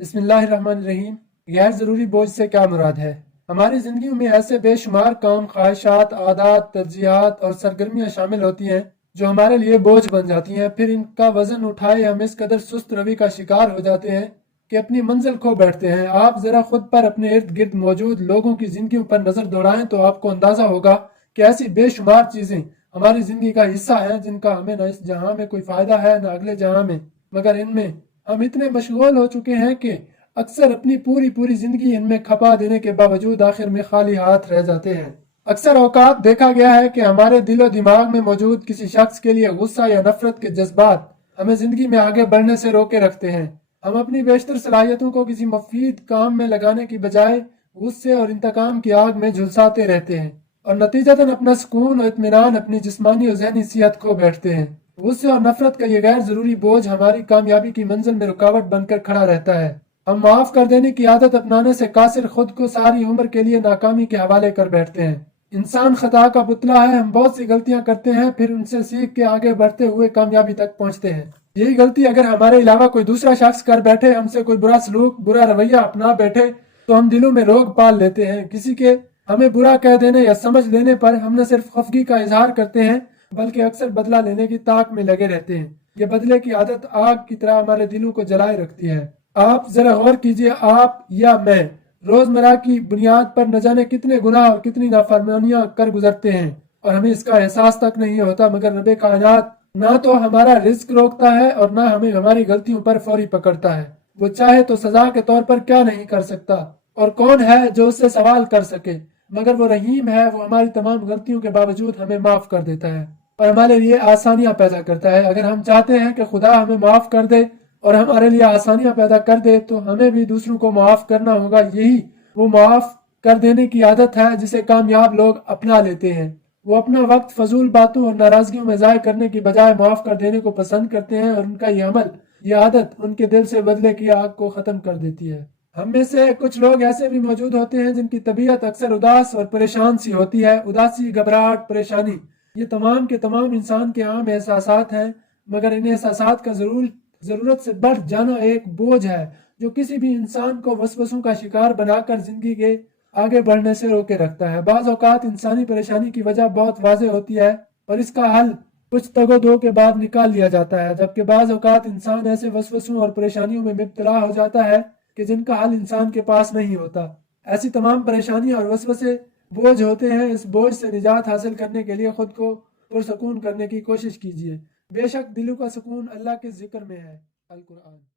بسم اللہ الرحمن الرحیم۔ غیر ضروری بوجھ سے کیا مراد ہے؟ ہماری زندگیوں میں ایسے بے شمار کام، خواہشات، عادات، ترجیحات اور سرگرمیاں شامل ہوتی ہیں جو ہمارے لیے بوجھ بن جاتی ہیں۔ پھر ان کا وزن اٹھائے ہم اس قدر سست روی کا شکار ہو جاتے ہیں کہ اپنی منزل کھو بیٹھتے ہیں۔ آپ ذرا خود پر، اپنے ارد گرد موجود لوگوں کی زندگیوں پر نظر دوڑائیں تو آپ کو اندازہ ہوگا کہ ایسی بے شمار چیزیں ہماری زندگی کا حصہ ہیں جن کا ہمیں نہ اس جہاں میں کوئی فائدہ ہے نہ اگلے جہاں میں، مگر ان میں ہم اتنے مشغول ہو چکے ہیں کہ اکثر اپنی پوری زندگی ان میں کھپا دینے کے باوجود آخر میں خالی ہاتھ رہ جاتے ہیں۔ اکثر اوقات دیکھا گیا ہے کہ ہمارے دل و دماغ میں موجود کسی شخص کے لیے غصہ یا نفرت کے جذبات ہمیں زندگی میں آگے بڑھنے سے روکے رکھتے ہیں۔ ہم اپنی بیشتر صلاحیتوں کو کسی مفید کام میں لگانے کی بجائے غصے اور انتقام کی آگ میں جھلساتے رہتے ہیں اور نتیجتاً اپنا سکون و اطمینان، اپنی جسمانی اور ذہنی صحت کھو بیٹھتے ہیں۔ غصے اور نفرت کا یہ غیر ضروری بوجھ ہماری کامیابی کی منزل میں رکاوٹ بن کر کھڑا رہتا ہے۔ ہم معاف کر دینے کی عادت اپنانے سے قاصر خود کو ساری عمر کے لیے ناکامی کے حوالے کر بیٹھتے ہیں۔ انسان خطا کا پتلا ہے، ہم بہت سی غلطیاں کرتے ہیں، پھر ان سے سیکھ کے آگے بڑھتے ہوئے کامیابی تک پہنچتے ہیں۔ یہی غلطی اگر ہمارے علاوہ کوئی دوسرا شخص کر بیٹھے، ہم سے کوئی برا سلوک، برا رویہ اپنا بیٹھے تو ہم دلوں میں روگ پال لیتے ہیں۔ کسی کے ہمیں برا کہہ دینے یا سمجھ لینے پر ہم نہ صرف خفگی کا اظہار کرتے ہیں بلکہ اکثر بدلہ لینے کی طاق میں لگے رہتے ہیں۔ یہ بدلے کی عادت آگ کی طرح ہمارے دلوں کو جلائے رکھتی ہے۔ آپ ذرا غور کیجئے، آپ یا میں روزمرہ کی بنیاد پر نہ جانے کتنے گناہ اور کتنی نافرمانیاں کر گزرتے ہیں اور ہمیں اس کا احساس تک نہیں ہوتا، مگر رب کائنات نہ تو ہمارا رزق روکتا ہے اور نہ ہمیں ہماری غلطیوں پر فوری پکڑتا ہے۔ وہ چاہے تو سزا کے طور پر کیا نہیں کر سکتا، اور کون ہے جو اس سے سوال کر سکے، مگر وہ رحیم ہے، وہ ہماری تمام غلطیوں کے باوجود ہمیں معاف کر دیتا ہے اور ہمارے لیے آسانیاں پیدا کرتا ہے۔ اگر ہم چاہتے ہیں کہ خدا ہمیں معاف کر دے اور ہمارے لیے آسانیاں پیدا کر دے تو ہمیں بھی دوسروں کو معاف کرنا ہوگا۔ یہی وہ معاف کر دینے کی عادت ہے جسے کامیاب لوگ اپنا لیتے ہیں۔ وہ اپنا وقت فضول باتوں اور ناراضگیوں میں ضائع کرنے کی بجائے معاف کر دینے کو پسند کرتے ہیں، اور ان کا یہ عمل، یہ عادت ان کے دل سے بدلے کی آگ کو ختم کر دیتی ہے۔ ہم میں سے کچھ لوگ ایسے بھی موجود ہوتے ہیں جن کی طبیعت اکثر اداس اور پریشان سی ہوتی ہے۔ اداسی، گھبراہٹ، پریشانی، یہ تمام کے تمام انسان کے عام احساسات ہیں، مگر ان احساسات کا ضرورت سے بڑھ جانا ایک بوجھ ہے جو کسی بھی انسان کو وسوسوں کا شکار بنا کر زندگی کے آگے بڑھنے سے روکے رکھتا ہے۔ بعض اوقات انسانی پریشانی کی وجہ بہت واضح ہوتی ہے اور اس کا حل کچھ تگ و دو کے بعد نکال لیا جاتا ہے، جبکہ بعض اوقات انسان ایسے وسوسوں اور پریشانیوں میں مبتلا ہو جاتا ہے کہ جن کا حل انسان کے پاس نہیں ہوتا۔ ایسی تمام پریشانیاں اور وسوسے بوجھ ہوتے ہیں۔ اس بوجھ سے نجات حاصل کرنے کے لیے خود کو پرسکون کرنے کی کوشش کیجیے۔ بے شک دلوں کا سکون اللہ کے ذکر میں ہے۔ القرآن۔